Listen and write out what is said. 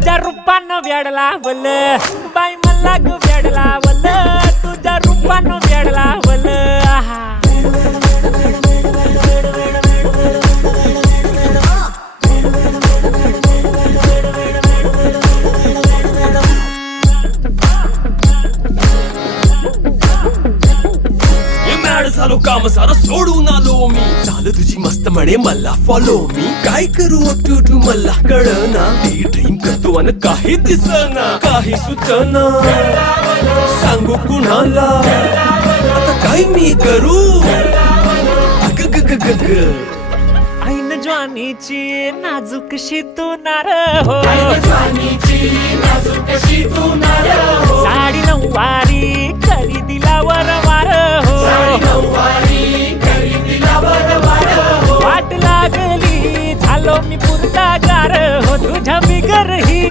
तुझ्या रूपानं वेडला वल बाई मला ग वेडला वल तुझ्या रूपानं वेडला वल आहा झालो काम सारा सोडून आलो मी झालं तुझी मस्त म्हणे मला फॉलो मी काय करू टू मला कळना ती ड्रीम करतो आणि काही दिसना काही सुचना सांगू कुणाला आता काय मी करू अग ग ग ग ग ऐन ज्वानीची नाजूकशी तू नार हो साडी नऊवारी करी दिला वरवार हो वाट लागली झालो मी पुरतागार हो तुझ्या बिगर ही